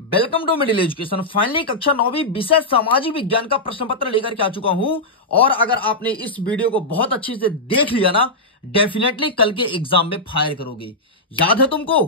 Welcome to middle education. Finally कक्षा 9वीं विषय सामाजिक विज्ञान का प्रश्न पत्र लेकर के आ चुका हूं। और अगर आपने इस वीडियो को बहुत अच्छे से देख लिया ना, डेफिनेटली कल के एग्जाम में फायर करोगे। याद है तुमको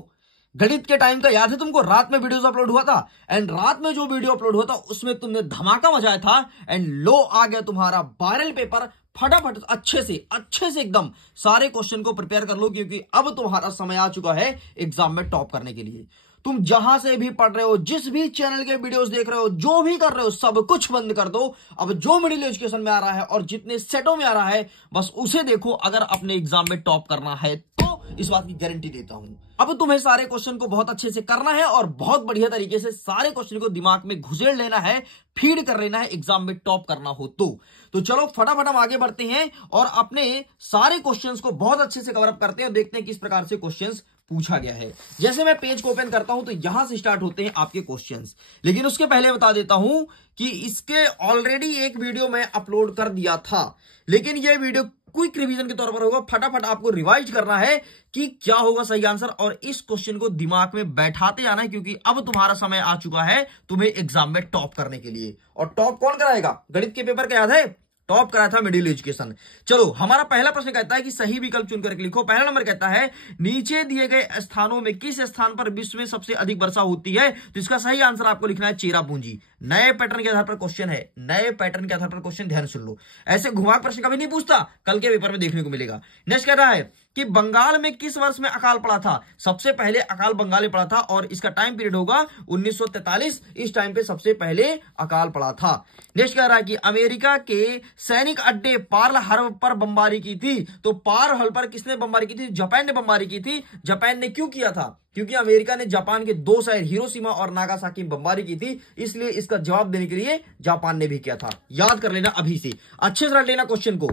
गणित के टाइम का? याद है तुमको रात में वीडियोस अपलोड हुआ था? एंड रात में जो वीडियो अपलोड हुआ था उसमें तुमने धमाका मचाया था। एंड लो आ गया तुम्हारा वायरल पेपर। फटाफट अच्छे से एकदम सारे क्वेश्चन को प्रिपेयर कर लो, क्योंकि अब तुम्हारा समय आ चुका है एग्जाम में टॉप करने के लिए। तुम जहां से भी पढ़ रहे हो, जिस भी चैनल के वीडियोस देख रहे हो, जो भी कर रहे हो, सब कुछ बंद कर दो। अब जो मिडिल एजुकेशन में आ रहा है और जितने सेटों में आ रहा है बस उसे देखो। अगर अपने एग्जाम में टॉप करना है तो इस बात की गारंटी देता हूं। अब तुम्हें सारे क्वेश्चन को बहुत अच्छे से करना है और बहुत बढ़िया तरीके से सारे क्वेश्चन को दिमाग में घुसेड़ लेना है, फीड कर लेना है एग्जाम में टॉप करना हो तो चलो फटाफट हम आगे बढ़ते हैं और अपने सारे क्वेश्चंस को बहुत अच्छे से कवर अप करते हैं और देखते हैं किस प्रकार से क्वेश्चंस पूछा गया है। जैसे मैं पेज को ओपन करता हूं तो यहां से स्टार्ट होते हैं आपके क्वेश्चंस। लेकिन उसके पहले बता देता हूं कि इसके ऑलरेडी एक वीडियो मैं अपलोड कर दिया था, लेकिन यह वीडियो क्विक रिवीजन के तौर पर होगा। फटाफट आपको रिवाइज करना है कि क्या होगा सही आंसर और इस क्वेश्चन को दिमाग में बैठाते जाना है, क्योंकि अब तुम्हारा समय आ चुका है तुम्हें एग्जाम में टॉप करने के लिए। और टॉप कौन कराएगा? गणित के पेपर का याद है? टॉप कराया था मिडिल एजुकेशन। चलो हमारा पहला प्रश्न कहता है कि सही विकल्प चुनकर लिखो। पहला नंबर कहता है नीचे दिए गए स्थानों में किस स्थान पर विश्व में सबसे अधिक वर्षा होती है? तो इसका सही आंसर आपको लिखना है चेरापूंजी। नए पैटर्न के आधार पर क्वेश्चन है, नए पैटर्न के आधार पर क्वेश्चन, ध्यान सुन लो। ऐसे घुमा प्रश्न कभी नहीं पूछता, कल के पेपर में देखने को मिलेगा। नेक्स्ट कहता है कि बंगाल में किस वर्ष में अकाल पड़ा था? सबसे पहले अकाल बंगाल में पड़ा था और इसका टाइम पीरियड होगा 1943। इस टाइम पे सबसे पहले अकाल पड़ा था। नेक्स्ट कह रहा है कि अमेरिका के सैनिक अड्डे पर्ल हार्बर पर बमबारी की थी। तो पर्ल हार्बर पर किसने बमबारी की थी? जापान ने बमबारी की थी। जापान ने क्यों किया था? क्योंकि अमेरिका ने जापान के 2 शहर हिरोशिमा और नागासाकी में बमबारी की थी, इसलिए इसका जवाब देने के लिए जापान ने भी किया था। याद कर लेना अभी से, अच्छे से रट लेना क्वेश्चन को।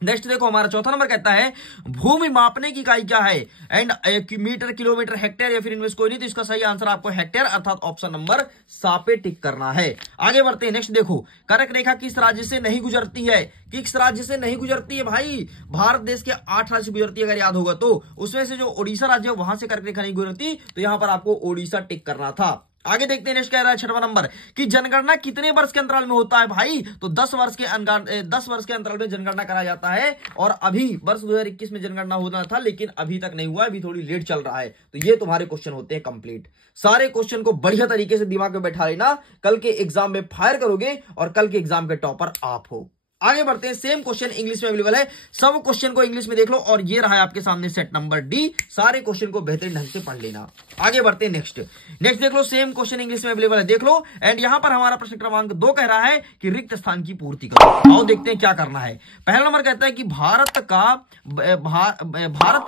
नेक्स्ट देखो हमारा चौथा नंबर कहता है भूमि मापने की इकाई क्या है? एंड मीटर, किलोमीटर, हेक्टेयर या फिर इनमें कोई नहीं। तो इसका सही आंसर आपको हेक्टेयर अर्थात ऑप्शन नंबर सा पे टिक करना है। आगे बढ़ते हैं। नेक्स्ट देखो कर्क रेखा किस राज्य से नहीं गुजरती है? किस राज्य से नहीं गुजरती है भाई? भारत देश के 8 राज्य से गुजरती है, अगर याद होगा तो। उसमें से जो ओडिशा राज्य है वहां से कर्क रेखा नहीं गुजरती, तो यहां पर आपको ओडिशा टिक करना था। आगे देखते हैं। नेक्स्ट कह रहा है छठवां नंबर कि जनगणना कितने वर्ष के अंतराल में होता है भाई? तो 10 वर्ष के अंतराल में जनगणना कराया जाता है। और अभी वर्ष 2021 में जनगणना होना था, लेकिन अभी तक नहीं हुआ, अभी थोड़ी लेट चल रहा है। तो ये तुम्हारे क्वेश्चन होते हैं कंप्लीट। सारे क्वेश्चन को बढ़िया तरीके से दिमाग में बैठा लेना, कल के एग्जाम में फायर करोगे और कल के एग्जाम के टॉपर आप हो। आगे बढ़ते हैं। सेम क्वेश्चन इंग्लिश में अवेलेबल है, सब क्वेश्चन को इंग्लिश में देख लो। और ये रहा है आपके सामने सेट नंबर डी। सारे क्वेश्चन को बेहतरीन ढंग से पढ़ लेना। आगे बढ़ते हैं। नेक्स्ट देख लो, सेम क्वेश्चन इंग्लिश में अवेलेबल है, देख लो। एंड यहां पर हमारा प्रश्न क्रमांक 2 कह रहा है कि रिक्त स्थान की पूर्ति करो। आओ देखते हैं क्या करना है। पहला नंबर कहता है कि भारत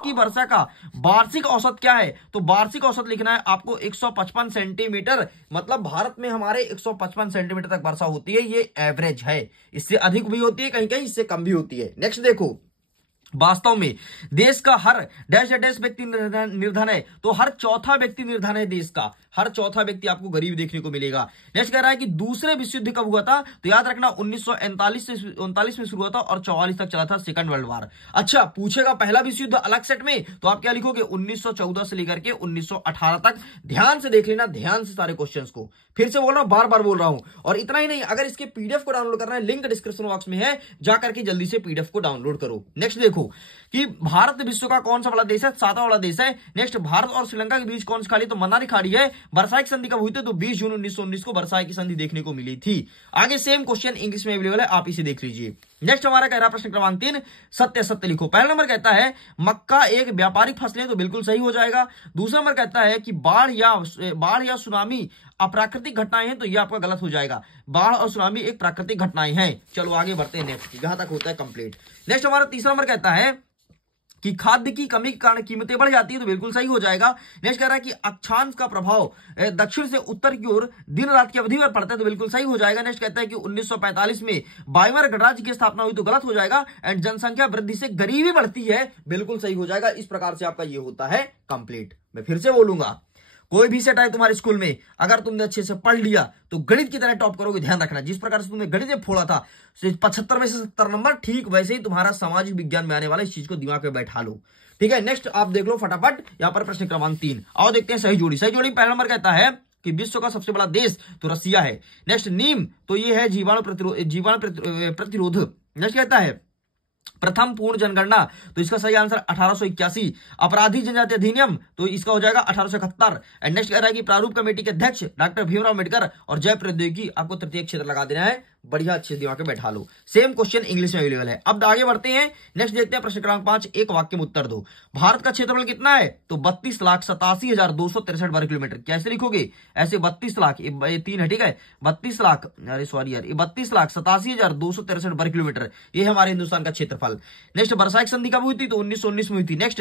की वर्षा का वार्षिक औसत क्या है? तो वार्षिक औसत लिखना है आपको 155 सेंटीमीटर। मतलब भारत में हमारे 155 सेंटीमीटर तक वर्षा होती है, ये एवरेज है। इससे अधिक भी होती है, कहीं कहीं इससे कम भी होती है। नेक्स्ट देखो, वास्तव में देश का हर डैश डैश व्यक्ति निर्धन है। तो हर चौथा व्यक्ति निर्धन है देश का, हर चौथा व्यक्ति आपको गरीब देखने को मिलेगा। नेक्स्ट कह रहा है कि दूसरे विश्व युद्ध कब हुआ था? तो याद रखना 1939 में शुरू हुआ था और 44 तक चला था, सेकंड वर्ल्ड वॉर। अच्छा पूछेगा पहला विश्व युद्ध अलग सेट में, तो आप क्या लिखोगे? 1914 से लेकर के 1918 तक। ध्यान से देख लेना, ध्यान से सारे क्वेश्चंस को। फिर से बोल रहा हूं, बार बार बोल रहा हूं। और इतना ही नहीं, अगर इसके पीडीएफ को डाउनलोड करना है, लिंक डिस्क्रिप्शन बॉक्स में है, जाकर के जल्दी से पीडीएफ को डाउनलोड करो। नेक्स्ट देखो कि भारत विश्व का कौन सा बड़ा देश है? 7वां बड़ा देश है। नेक्स्ट भारत और श्रीलंका के बीच कौन सी खाड़ी? तो मन्नार खाड़ी है। वर्साई की संधि कब हुई थी? तो 20 जून 1919 को वर्साई की संधि देखने को मिली थी। आगे सेम क्वेश्चन इंग्लिश में अवेलेबल है, आप इसे देख लीजिए। नेक्स्ट हमारा कह रहा प्रश्न क्रमांक 3 सत्य सत्य लिखो। पहला नंबर कहता है मक्का एक व्यापारिक फसल है, तो बिल्कुल सही हो जाएगा। दूसरा नंबर कहता है कि बाढ़ या सुनामी अप्राकृतिक घटनाएं हैं, तो यह आपका गलत हो जाएगा। बाढ़ और सुनामी एक प्राकृतिक घटनाएं हैं। चलो आगे बढ़ते हैं नेक्स्ट, जहां तक होता है कंप्लीट। नेक्स्ट हमारा तीसरा नंबर कहता है कि खाद्य की कमी के कारण कीमतें बढ़ जाती है, तो बिल्कुल सही हो जाएगा। नेक्स्ट कह रहा है कि अक्षांश का प्रभाव दक्षिण से उत्तर की ओर दिन रात की अवधि पर पड़ता है, तो बिल्कुल सही हो जाएगा। नेक्स्ट कहता है कि 1945 में बाइमर गणराज्य की स्थापना हुई, तो गलत हो जाएगा। एंड जनसंख्या वृद्धि से गरीबी बढ़ती है, बिल्कुल सही हो जाएगा। इस प्रकार से आपका ये होता है कंप्लीट। मैं फिर से बोलूंगा, कोई भी सेट आए तुम्हारे स्कूल में, अगर तुमने अच्छे से पढ़ लिया तो गणित की तरह टॉप करोगे। ध्यान रखना, जिस प्रकार से तुमने गणित में फोड़ा था 75 में से 70 नंबर, ठीक वैसे ही तुम्हारा सामाजिक विज्ञान में आने वाला, इस चीज को दिमाग में बैठा लो। ठीक है, नेक्स्ट आप देख लो फटाफट यहाँ पर प्रश्न क्रमांक 3। आओ देखते हैं सही जोड़ी। सही जोड़ी पहला नंबर कहता है कि विश्व का सबसे बड़ा देश तो रसिया है। नेक्स्ट नीम तो ये है जीवाणु प्रतिरोध। नेक्स्ट कहता है प्रथम पूर्ण जनगणना, तो इसका सही आंसर 1881। अपराधी जनजाति अधिनियम तो इसका हो जाएगा 1871। एंड नेक्स्ट कह रहा है कि प्रारूप कमेटी के अध्यक्ष डॉक्टर भीमराव अम्बेडकर और जय प्रौद्योगिकी, आपको तृतीय क्षेत्र लगा देना है, बढ़िया अच्छे दिमाग में बैठा लो। सेम क्वेश्चन इंग्लिश में अवेलेबल है। अब आगे बढ़ते हैं, नेक्स्ट देखते हैं प्रश्न क्रमांक 5, एक वाक्य में उत्तर दो। भारत का क्षेत्रफल कितना है? तो 32,87,263 वर्ग किलोमीटर। कैसे लिखोगे? ऐसे 32 लाख, ये 3 है, ठीक है, 32 लाख, अरे सॉरी यार, ये 32,87,263 वर्ग किलोमीटर, ये हमारे हिंदुस्तान का क्षेत्रफल। नेक्स्ट वर्षायक संधि कब हुई थी? तो 1919 में हुई थी। नेक्स्ट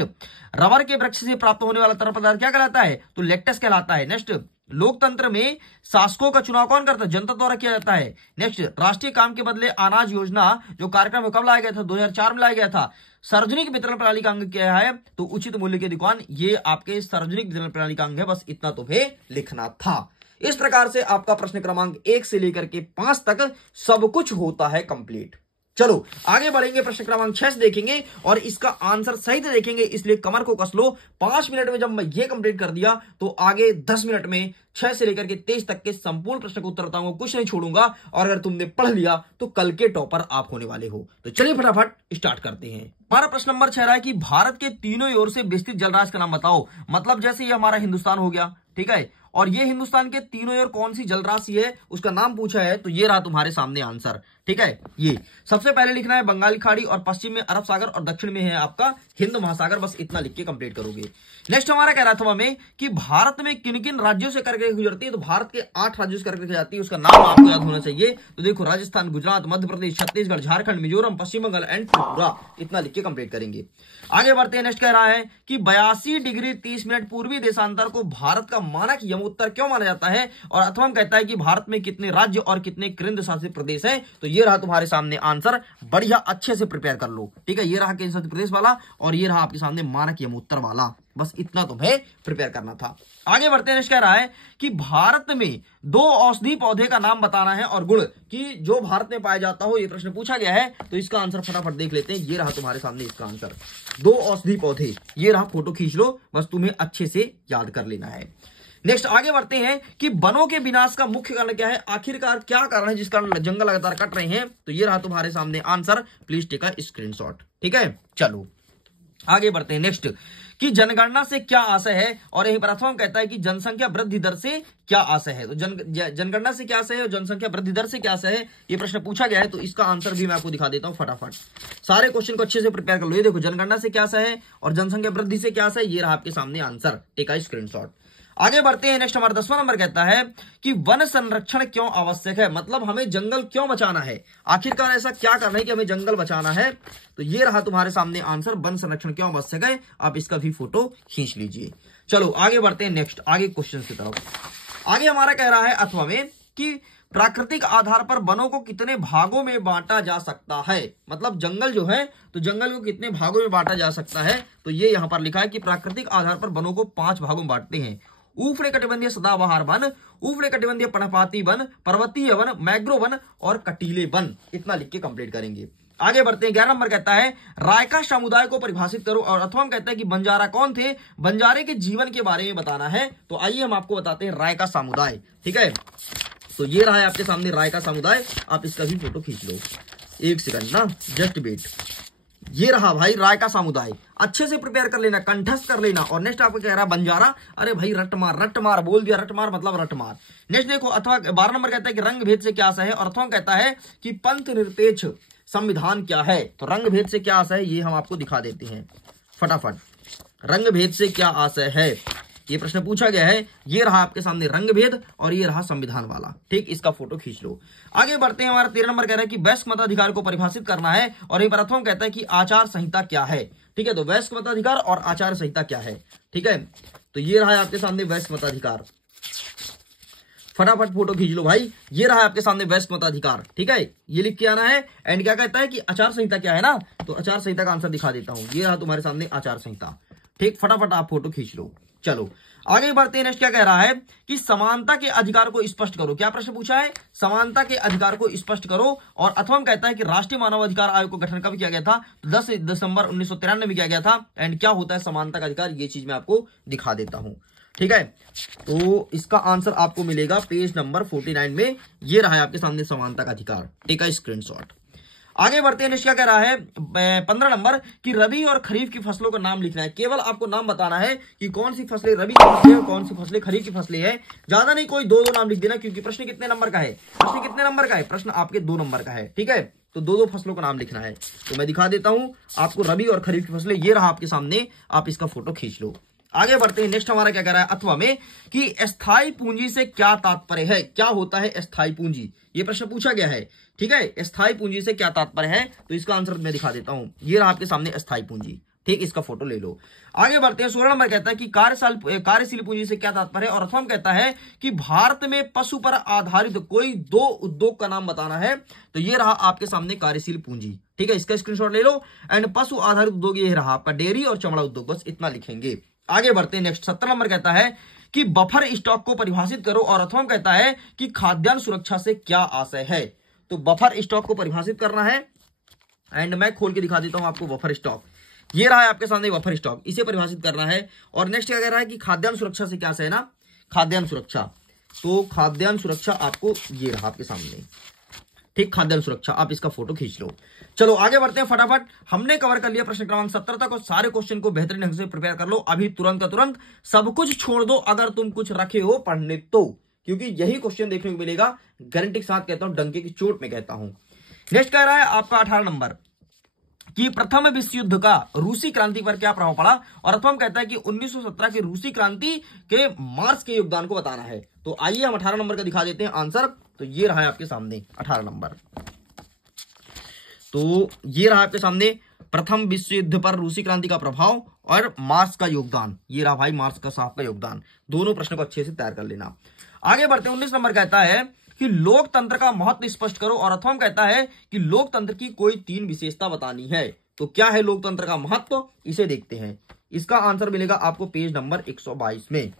रबर के वृक्ष से प्राप्त होने वाला तरल पदार्थ क्या कहलाता है? तो लैक्टस कहलाता है। नेक्स्ट लोकतंत्र में शासकों का चुनाव कौन करता है? जनता द्वारा किया जाता है। नेक्स्ट राष्ट्रीय काम के बदले अनाज योजना जो कार्यक्रम कब लाया गया था? 2004 में लाया गया था। सार्वजनिक वितरण प्रणाली का अंग क्या है? तो उचित मूल्य की दुकान, ये आपके सार्वजनिक वितरण प्रणाली का अंग है। बस इतना तुम्हें लिखना था। इस प्रकार से आपका प्रश्न क्रमांक 1 से लेकर के 5 तक सब कुछ होता है कंप्लीट। चलो आगे बढ़ेंगे, प्रश्न क्रमांक 6 से देखेंगे और इसका आंसर सही से देखेंगे, इसलिए कमर को कस लो। 5 मिनट में जब मैं ये कंप्लीट कर दिया तो आगे 10 मिनट में 6 से लेकर के 23 तक के संपूर्ण प्रश्न को उत्तर बताऊंगा, कुछ नहीं छोड़ूंगा। और अगर तुमने पढ़ लिया तो कल के टॉपर आप होने वाले हो। तो चलिए फटाफट स्टार्ट करते हैं। हमारा प्रश्न नंबर 6 रहा है कि भारत के तीनों ओर से विस्तृत जलराशि का नाम बताओ। मतलब जैसे ये हमारा हिंदुस्तान हो गया, ठीक है, और ये हिंदुस्तान के तीनों ओर कौन सी जलराशि है उसका नाम पूछा है, तो ये रहा तुम्हारे सामने आंसर। ठीक है, ये सबसे पहले लिखना है बंगाली खाड़ी, और पश्चिम में अरब सागर, और दक्षिण में है आपका हिंद महासागर। बस इतना लिख के कंप्लीट करोगे। नेक्स्ट हमारा कह रहा था हमें कि भारत में किन किन राज्यों से करके गुजरती है, तो भारत के 8 राज्यों से करके जाती है, उसका नाम आपको याद होना चाहिए। तो देखो राजस्थान, गुजरात, मध्य प्रदेश, छत्तीसगढ़, झारखंड, मिजोरम, पश्चिम बंगाल एंड त्रिपुरा। इतना लिख के कंप्लीट करेंगे। आगे बढ़ते हैं। नेक्स्ट कह रहा है कि 82 डिग्री 30 मिनट पूर्वी देशांतर को भारत का मानक यमोत्तर क्यों माना जाता है, और अथवा कहता है कि भारत में कितने राज्य और कितने केंद्र शासित प्रदेश हैं। तो ये रहा तुम्हारे सामने आंसर, बढ़िया अच्छे से प्रिपेयर कर लो। ठीक है, ये रहा केंद्र शासित प्रदेश वाला और ये रहा आपके सामने मानक यमोत्तर वाला। बस इतना तुम्हें प्रिपेयर करना था। आगे बढ़ते हैं। कह रहा है कि भारत में 2 औषधि पौधे का नाम बताना है और गुण कि जो भारत में पाया जाता हो, ये प्रश्न पूछा गया है। तो इसका आंसर फटाफट देख लेते हैं। ये रहा तुम्हारे सामने इसका आंसर, 2 औषधि पौधे। ये रहा, फोटो खींच लो, बस तुम्हें अच्छे से याद कर लेना है। नेक्स्ट आगे बढ़ते हैं कि वनों के विनाश का मुख्य कारण क्या है, आखिरकार क्या कारण है जिस कारण जंगल लगातार कट रहे हैं। तो ये रहा तुम्हारे सामने answer, please take a screenshot. ठीक है, चलो आगे बढ़ते हैं। नेक्स्ट कि जनगणना से क्या आशय है, और यही प्रथम कहता है कि जनसंख्या वृद्धि दर से क्या आशय है। तो जनगणना से क्या आशय है और जनसंख्या वृद्धि दर से क्या आशय है, ये प्रश्न पूछा गया है। तो इसका आंसर भी मैं आपको दिखा देता हूं फटाफट। सारे क्वेश्चन को अच्छे से प्रिपेयर कर लो। ये देखो जनगणना से क्या आशय है और जनसंख्या वृद्धि से क्या आशय है, ये रहा आपके सामने आंसर, टेक अ स्क्रीनशॉट। आगे बढ़ते हैं। नेक्स्ट हमारा 10वां नंबर कहता है कि वन संरक्षण क्यों आवश्यक है, मतलब हमें जंगल क्यों बचाना है, आखिरकार ऐसा क्या करना है कि हमें जंगल बचाना है। तो ये रहा तुम्हारे सामने आंसर, वन संरक्षण क्यों आवश्यक है। आप इसका भी फोटो खींच लीजिए। चलो आगे बढ़ते हैं। नेक्स्ट आगे क्वेश्चन की तरफ। आगे हमारा कह रहा है अथवा में कि प्राकृतिक आधार पर वनों को कितने भागों में बांटा जा सकता है, मतलब जंगल जो है तो जंगल को कितने भागों में बांटा जा सकता है। तो ये यहां पर लिखा है कि प्राकृतिक आधार पर वनों को 5 भागों में बांटते हैं। उष्णकटिबंधीय सदाबहार वन, उष्णकटिबंधीय पर्णपाती वन, पर्वतीय वन, मैग्रो वन और कटीले वन। इतना लिख के कंप्लीट करेंगे। आगे बढ़ते हैं। 11 नंबर कहता है रायका समुदाय को परिभाषित करो, और अथवा कहता है कि बंजारा कौन थे, बंजारे के जीवन के बारे में बताना है। तो आइए हम आपको बताते हैं रायका समुदाय। ठीक है, तो ये रहा है आपके सामने रायका समुदाय। आप इसका भी फोटो खींच लो, 1 सेकंड ना, जस्ट वेट। ये रहा भाई रायका समुदाय, अच्छे से प्रिपेयर कर लेना, कंठस्थ कर लेना। और नेक्स्ट आपको कह रहा है बंजारा, अरे भाई रटमार बोल दिया, रटमार मतलब रटमार। नेक्स्ट देखो अथवा 12 नंबर कहता है कि रंग भेद से क्या आशय है, और अथवा कहता है कि पंथ निरपेक्ष संविधान क्या है। तो रंग भेद से क्या आशय है ये हम आपको दिखा देते हैं फटाफट। रंग भेद से क्या आशय है, ये प्रश्न पूछा गया है। ये रहा आपके सामने रंग भेद और ये रहा संविधान वाला। ठीक, इसका फोटो खींच लो। आगे बढ़ते हैं। हमारा 13 नंबर कह रहा है कि वयस्क मताधिकार को परिभाषित करना है, और ये प्रथम कहता है कि आचार संहिता क्या है। ठीक है, तो वयस्क मताधिकार और आचार संहिता क्या है। ठीक है, तो ये रहा है आपके सामने वयस्क मताधिकार, फटाफट फोटो खींच लो भाई। ये रहा है आपके सामने वयस्क मताधिकार। ठीक है, ये लिख के आना है। एंड क्या कहता है कि आचार संहिता क्या है ना, तो आचार संहिता का आंसर दिखा देता हूं। ये रहा तुम्हारे सामने आचार संहिता। ठीक, फटाफट आप फोटो खींच लो। चलो आगे बढ़ते हैं। नेक्स्ट क्या कह रहा है कि समानता के अधिकार को स्पष्ट करो। क्या प्रश्न पूछा है? समानता के अधिकार को स्पष्ट करो। और अथवा कहता है कि राष्ट्रीय मानव अधिकार आयोग का गठन कब किया गया था? तो 10 दिसंबर 1993 में किया गया था। एंड क्या होता है समानता का अधिकार, ये चीज मैं आपको दिखा देता हूं। ठीक है, तो इसका आंसर आपको मिलेगा पेज नंबर 49 में। ये रहा है आपके सामने समानता का अधिकार। Take a screenshot. आगे बढ़ते हैं। क्या कह रहा है 15 नंबर कि रबी और खरीफ की फसलों का नाम लिखना है। केवल आपको नाम बताना है कि कौन सी फसलें रबी की फसलें और कौन सी फसलें खरीफ की फसलें है। ज्यादा नहीं, कोई दो नाम लिख देना, क्योंकि प्रश्न कितने नंबर का है? प्रश्न कितने नंबर का है? प्रश्न आपके 2 नंबर का है। ठीक है, तो दो फसलों का नाम लिखना है। तो मैं दिखा देता हूं आपको रबी और खरीफ की फसलें। ये रहा आपके सामने, आप इसका फोटो खींच लो। आगे बढ़ते हैं। नेक्स्ट हमारा क्या कह रहा है अथवा में कि अस्थाई पूंजी से क्या तात्पर्य है? क्या होता है अस्थाई पूंजी? ये प्रश्न पूछा गया है। ठीक है, अस्थाई पूंजी से क्या तात्पर्य है? तो इसका आंसर मैं दिखा देता हूं। ये रहा आपके सामने अस्थाई पूंजी। ठीक, इसका फोटो ले लो। आगे बढ़ते हैं। 16 नंबर कहता है कि कार्यशील पूंजी से क्या तात्पर्य है? और अथवा कहता है कि भारत में पशु पर आधारित कोई 2 उद्योग का नाम बताना है। तो ये रहा आपके सामने कार्यशील पूंजी। ठीक है, इसका स्क्रीनशॉट ले लो। एंड पशु आधारित उद्योग ये रहा आपका डेयरी और चमड़ा उद्योग। बस इतना लिखेंगे। आगे बढ़ते हैं। नेक्स्ट 17 नंबर कहता है कि बफर स्टॉक को परिभाषित करो। और अथवा कहता है कि खाद्यान्न सुरक्षा से क्या आशय है? तो बफर स्टॉक को परिभाषित करना है। एंड मैं खोल के दिखा देता हूं आपको बफर स्टॉक। ये रहा है आपके सामने बफर स्टॉक, इसे परिभाषित करना है। और नेक्स्ट क्या कह रहा है कि खाद्यान्न सुरक्षा से क्या आशय है ना? खाद्यान्न सुरक्षा। तो खाद्यान्न सुरक्षा आपको ये रहा आपके सामने। ठीक, खाद्यान्न सुरक्षा। आप इसका फोटो खींच लो। चलो आगे बढ़ते हैं फटाफट। हमने कवर कर लिया प्रश्न क्रमांक 17 तक और सारे क्वेश्चन को बेहतरीन ढंग से प्रिपेयर कर लो अभी तुरंत का तुरंत। सब कुछ छोड़ दो अगर तुम कुछ रखे हो पढ़ने तो, क्योंकि यही क्वेश्चन देखने को मिलेगा। गारंटी के साथ कहता हूं, डंके की चोट में कहता हूं। नेक्स्ट कह रहा है आपका 18 नंबर कि प्रथम विश्व युद्ध का रूसी क्रांति पर क्या प्रभाव पड़ा। और अथवा कहता है कि 1917 की रूसी क्रांति के मार्च के योगदान को बताना है। तो आइए हम 18 नंबर का दिखा देते हैं आंसर। तो ये रहा है आपके सामने 18 नंबर। तो ये रहा आपके सामने प्रथम विश्व युद्ध पर रूसी क्रांति का प्रभाव और मार्क्स का योगदान। ये रहा भाई मार्क्स का साहब का योगदान। दोनों प्रश्न को अच्छे से तैयार कर लेना। आगे बढ़ते हैं। 19 नंबर कहता है कि लोकतंत्र का महत्व स्पष्ट करो। और अथवा कहता है कि लोकतंत्र की कोई 3 विशेषता बतानी है। तो क्या है लोकतंत्र का महत्व, इसे देखते हैं। इसका आंसर मिलेगा आपको पेज नंबर 122 में।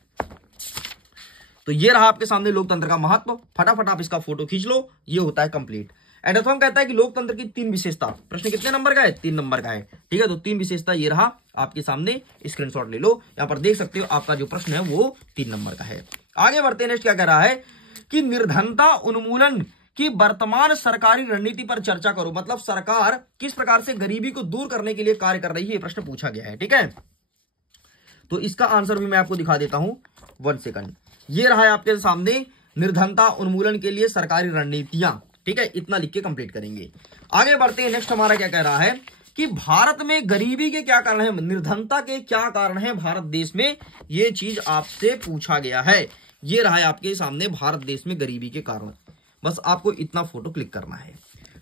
तो ये रहा आपके सामने लोकतंत्र का महत्व। फटाफट आप इसका फोटो खींच लो, ये होता है कंप्लीट। एंड अथवा कहता है कि लोकतंत्र की 3 विशेषता। प्रश्न कितने नंबर का है? 3 नंबर का है। ठीक है, तो 3 विशेषता ये रहा आपके सामने। स्क्रीनशॉट ले लो, यहां पर देख सकते हो आपका जो प्रश्न है वो 3 नंबर का है। आगे बढ़ते हैं। नेक्स्ट क्या कह रहा है कि निर्धनता उन्मूलन की वर्तमान सरकारी रणनीति पर चर्चा करो। मतलब सरकार किस प्रकार से गरीबी को दूर करने के लिए कार्य कर रही है, ये प्रश्न पूछा गया है। ठीक है, तो इसका आंसर भी मैं आपको दिखा देता हूं। 1 सेकंड। ये रहा है आपके सामने निर्धनता उन्मूलन के लिए सरकारी रणनीतियां। ठीक है, इतना लिख के कंप्लीट करेंगे। आगे बढ़ते हैं। नेक्स्ट हमारा क्या कह रहा है कि भारत में गरीबी के क्या कारण है, निर्धनता के क्या कारण है भारत देश में, ये चीज आपसे पूछा गया है। ये रहा है आपके सामने भारत देश में गरीबी के कारण। बस आपको इतना फोटो क्लिक करना है।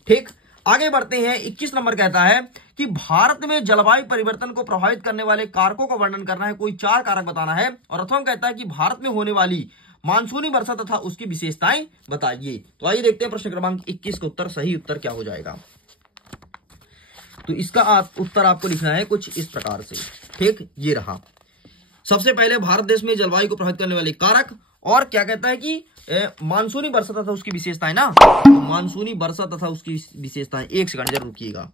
ठीक, आगे बढ़ते हैं। 21 नंबर कहता है कि भारत में जलवायु परिवर्तन को प्रभावित करने वाले कारकों का वर्णन करना है। कोई 4 कारक बताना है। और अथवा कहता है कि भारत में होने वाली मानसूनी वर्षा तथा उसकी विशेषताएं बताइए। तो आइए देखते हैं प्रश्न क्रमांक 21 का उत्तर, सही उत्तर क्या हो जाएगा। तो इसका उत्तर आपको लिखना है कुछ इस प्रकार से। ठीक, ये रहा। सबसे पहले भारत देश में जलवायु को प्रभावित करने वाले कारक, और क्या कहता है कि मानसूनी वर्षा तथा उसकी विशेषताएं ना। तो मानसूनी वर्षा तथा उसकी विशेषताएं। 1 सेकंड जरूर रुकिएगा,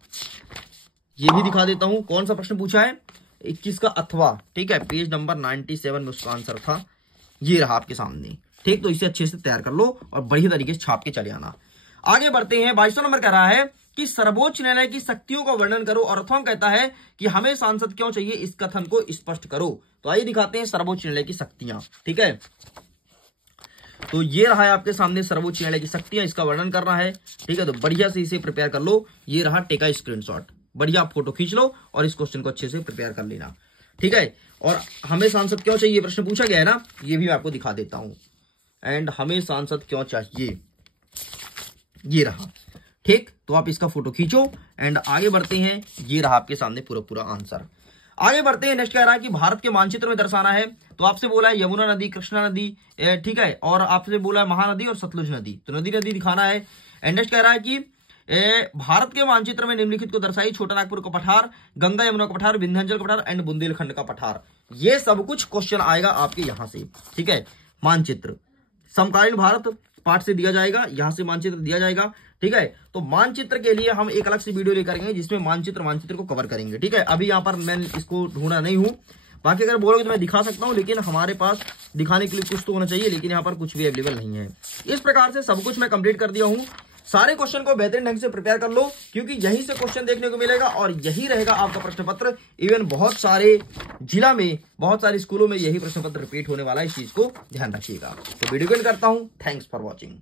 ये भी दिखा देता हूं कौन सा प्रश्न पूछा है। 21 का अथवा। ठीक है, पेज नंबर 97 में उसका आंसर था। ये रहा आपके सामने। ठीक, तो इसे अच्छे से तैयार कर लो और बढ़िया तरीके से छाप के चले आना। आगे बढ़ते हैं। 22वां नंबर कह रहा है कि सर्वोच्च न्यायालय की शक्तियों का वर्णन करो। और अथवा कहता है कि हमें सांसद क्यों चाहिए, इस कथन को स्पष्ट करो। तो आइए दिखाते हैं सर्वोच्च न्यायालय की शक्तियां। ठीक है, तो ये रहा है आपके सामने सर्वोच्च न्यायालय की शक्तियां, इसका वर्णन करना है। ठीक है, तो बढ़िया से इसे प्रिपेयर कर लो। ये रहा, टेक अ स्क्रीनशॉट। बढ़िया फोटो खींच लो और इस क्वेश्चन को अच्छे से प्रिपेयर कर लेना। ठीक है, और हमें सांसद क्यों चाहिए प्रश्न पूछा गया है ना, ये भी मैं आपको दिखा देता हूं। एंड हमें सांसद क्यों चाहिए, ये रहा। ठीक, तो आप इसका फोटो खींचो एंड आगे बढ़ते हैं। ये रहा आपके सामने पूरा आंसर। आगे बढ़ते हैं। नेक्स्ट कह रहा है कि भारत के मानचित्र में दर्शाना है। तो आपसे बोला है यमुना नदी, कृष्णा नदी, ठीक है, और आपसे बोला है महानदी और सतलुज नदी। तो नदी दिखाना है। एंड नेक्स्ट कह रहा है कि भारत के मानचित्र में निम्नलिखित को दर्शाई। छोटा नागपुर का पठार, गंगा यमुना का पठार, विंध्याचल का पठार एंड बुंदेलखंड का पठार। ये सब कुछ क्वेश्चन आएगा आपके यहां से। ठीक है, मानचित्र समकालीन भारत पाठ से दिया जाएगा, यहां से मानचित्र दिया जाएगा। ठीक है, तो मानचित्र के लिए हम एक अलग से वीडियो लेकर आएंगे जिसमें मानचित्र को कवर करेंगे। ठीक है, अभी यहां पर मैं इसको ढूंढा नहीं हूं, बाकी अगर बोलोगे तो मैं दिखा सकता हूं, लेकिन हमारे पास दिखाने के लिए कुछ तो होना चाहिए, लेकिन यहाँ पर कुछ भी अवेलेबल नहीं है। इस प्रकार से सब कुछ मैं कंप्लीट कर दिया हूं। सारे क्वेश्चन को बेहतरीन ढंग से प्रिपेयर कर लो, क्योंकि यहीं से क्वेश्चन देखने को मिलेगा और यही रहेगा आपका प्रश्न पत्र। इवन बहुत सारे जिला में, बहुत सारे स्कूलों में यही प्रश्न पत्र रिपीट होने वाला है, इस चीज को ध्यान रखिएगा। तो वीडियो को एंड करता हूं। Thanks for watching.